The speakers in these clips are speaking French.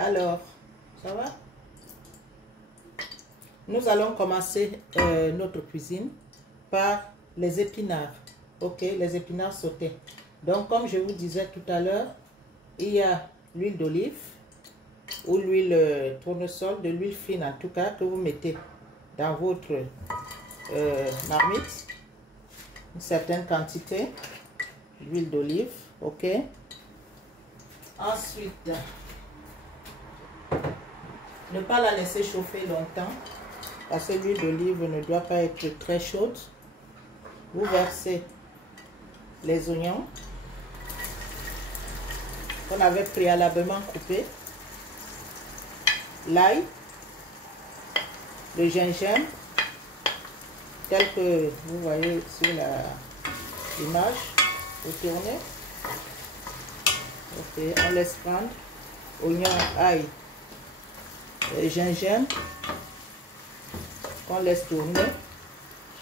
Alors, ça va? Nous allons commencer notre cuisine par les épinards. Ok, les épinards sautés. Donc, comme je vous disais tout à l'heure, il y a l'huile d'olive ou l'huile tournesol, de l'huile fine en tout cas, que vous mettez dans votre marmite. Une certaine quantité d'huile d'olive. Ok. Ensuite, ne pas la laisser chauffer longtemps parce que l'huile d'olive ne doit pas être très chaude. Vous versez les oignons qu'on avait préalablement coupés, l'ail, le gingembre, tel que vous voyez sur l'image. Vous tournez. Ok, on laisse prendre oignon, ail, gingembre, qu'on laisse tourner.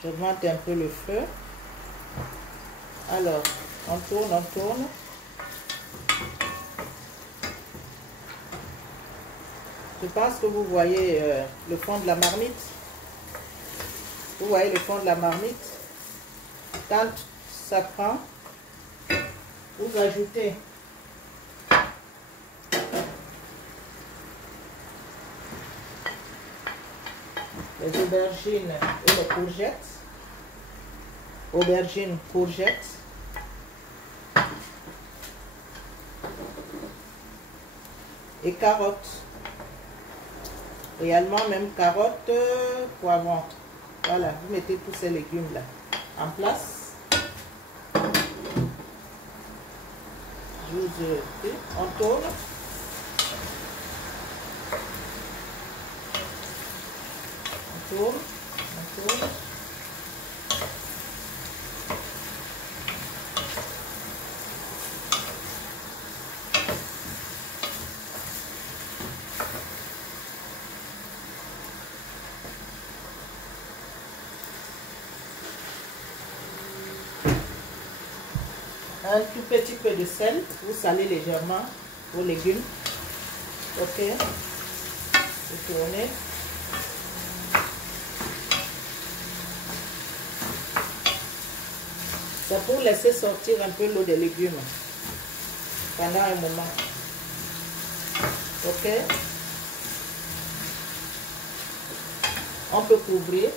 J'augmente un peu le feu. Alors, on tourne, on tourne. Je pense que vous voyez le fond de la marmite. Vous voyez le fond de la marmite. Quand ça prend, vous ajoutez les aubergines et les courgettes. Aubergines, courgettes. Et carottes. Réellement même carottes, poivrons. Voilà, vous mettez tous ces légumes là en place. On tourne. On tourne. On tourne. Un tout petit peu de sel, vous salez légèrement vos légumes. Ok, vous tournez. C'est pour laisser sortir un peu l'eau des légumes pendant un moment. Ok, on peut couvrir,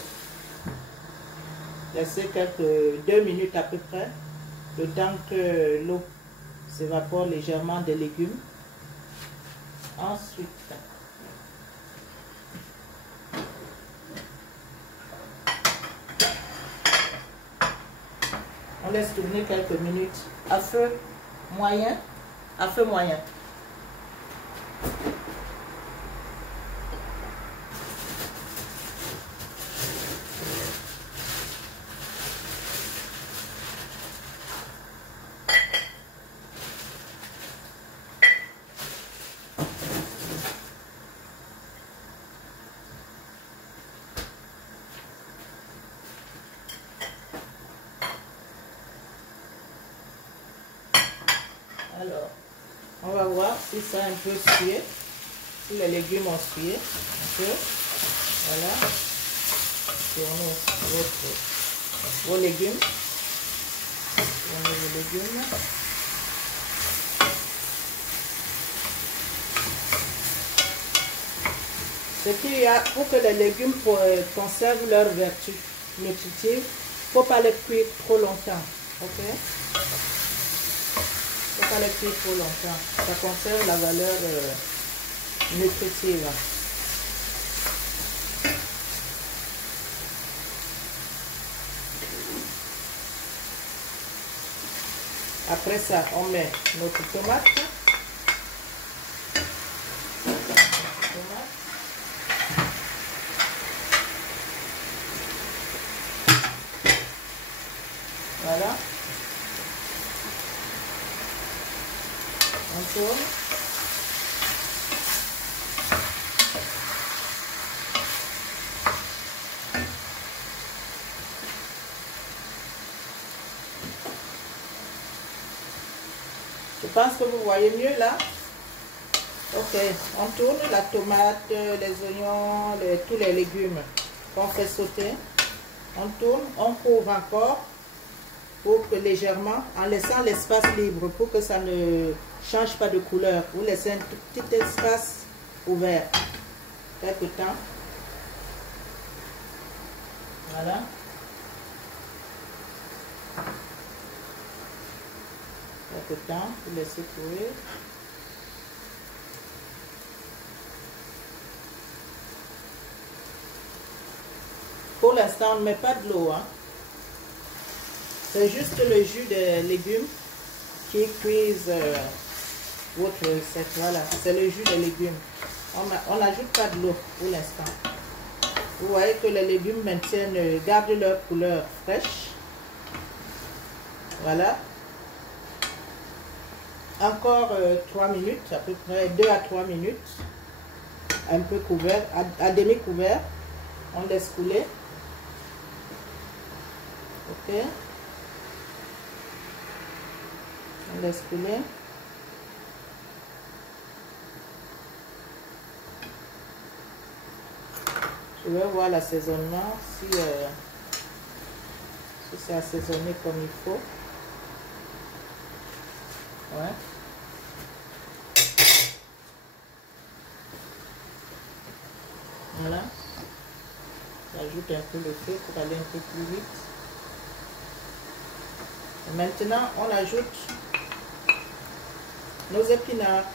laisser quelques 2 minutes à peu près. Le temps que l'eau s'évapore légèrement des légumes. Ensuite, on laisse tourner quelques minutes à feu moyen. À feu moyen. Alors, on va voir si ça a un peu sué, si les légumes ont sué un peu. Voilà. Tournez vos légumes. Tournez vos légumes. Ce qu'il y a, pour que les légumes conservent leur vertu nutritive, il ne faut pas les cuire trop longtemps. Ok? Il ne faut pas les cuire trop longtemps. Ça conserve la valeur nutritive. Après ça, on met notre tomate. Voilà. On tourne. Je pense que vous voyez mieux là. Ok, on tourne la tomate, les oignons, tous les légumes qu'on fait sauter. On tourne, on couvre encore pour que légèrement, en laissant l'espace libre pour que ça ne change pas de couleur. Vous laissez un tout petit espace ouvert. Quelque temps. Voilà. Quelque temps, vous laissez couler. Pour l'instant, on ne met pas de l'eau. Hein. C'est juste le jus des légumes qui cuise votre recette. Voilà, c'est le jus des légumes. On n'ajoute pas de l'eau pour l'instant. Vous voyez que les légumes gardent leur couleur fraîche. Voilà. Encore 3 minutes, à peu près 2 à 3 minutes. Un peu couvert, à demi couvert. On laisse couler. Ok. On laisse couler. Je vais voir l'assaisonnement, si c'est assaisonné comme il faut. Ouais. Voilà. J'ajoute un peu le feu pour aller un peu plus vite. Et maintenant, on ajoute nos épinards.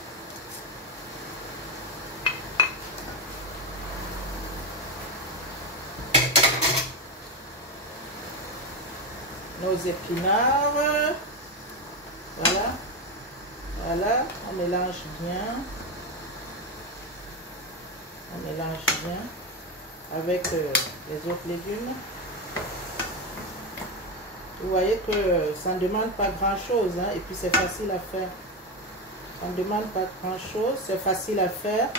Nos épinards. Voilà. Voilà. On mélange bien. On mélange bien avec les autres légumes. Vous voyez que ça ne demande pas grand chose, hein, et puis c'est facile à faire. Ça ne demande pas grand chose, c'est facile à faire.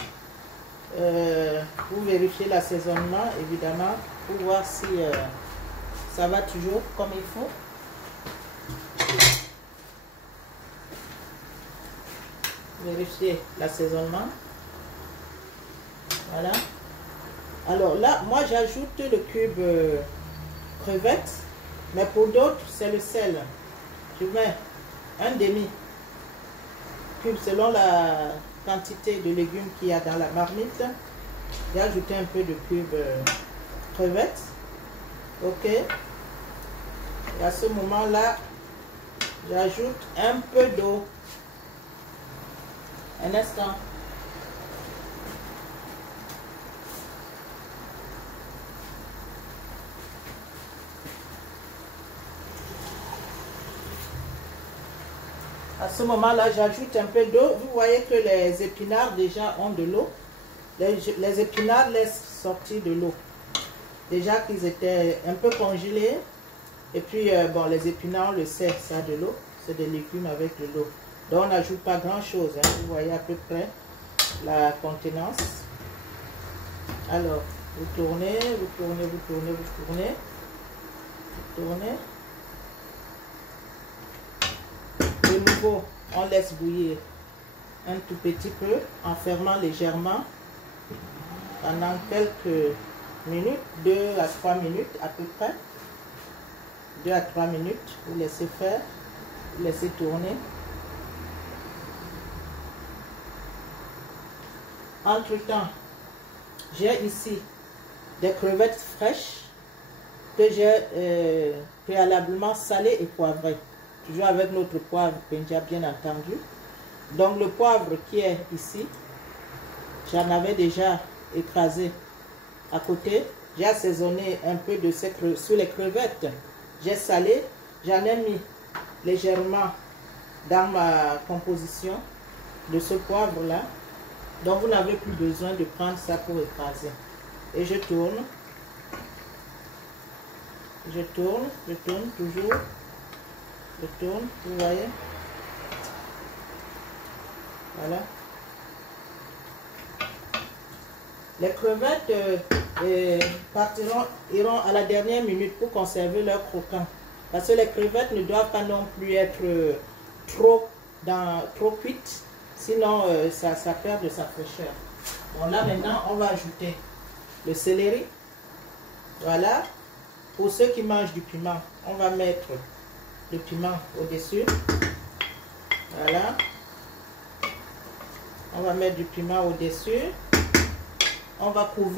Vous vérifiez l'assaisonnement évidemment pour voir si ça va toujours comme il faut. Vérifiez l'assaisonnement. Voilà. Alors là, moi j'ajoute le cube crevettes, mais pour d'autres c'est le sel. Je mets un demi cube selon la quantité de légumes qu'il y a dans la marmite. J'ai ajouté un peu de cube crevettes. Ok. Et à ce moment-là, j'ajoute un peu d'eau. Un instant. À ce moment-là, j'ajoute un peu d'eau. Vous voyez que les épinards déjà ont de l'eau. Les épinards laissent sortir de l'eau. Déjà qu'ils étaient un peu congelés. Et puis, bon, les épinards, on le sait, ça a de l'eau. C'est des légumes avec de l'eau. Donc, on n'ajoute pas grand-chose. Hein. Vous voyez à peu près la contenance. Alors, vous tournez, vous tournez, vous tournez, vous tournez. Vous tournez. De nouveau, on laisse bouillir un tout petit peu en fermant légèrement pendant quelques minutes, 2 à 3 minutes à peu près. 2 à 3 minutes, vous laissez faire, vous laissez tourner. Entre-temps, j'ai ici des crevettes fraîches que j'ai préalablement salées et poivrées. Toujours avec notre poivre Penja, bien entendu. Donc le poivre qui est ici, j'en avais déjà écrasé à côté. J'ai assaisonné un peu de sur les crevettes. J'ai salé, j'en ai mis légèrement dans ma composition de ce poivre là. Donc vous n'avez plus besoin de prendre ça pour écraser. Et je tourne. Je tourne toujours. Je tourne, vous voyez. Voilà. Les crevettes iront à la dernière minute pour conserver leur croquant. Parce que les crevettes ne doivent pas non plus être trop cuites. Sinon, ça perd de sa fraîcheur. Bon, là maintenant, on va ajouter le céleri. Voilà. Pour ceux qui mangent du piment, on va mettre le piment au-dessus. Voilà. On va mettre du piment au-dessus. On va couvrir.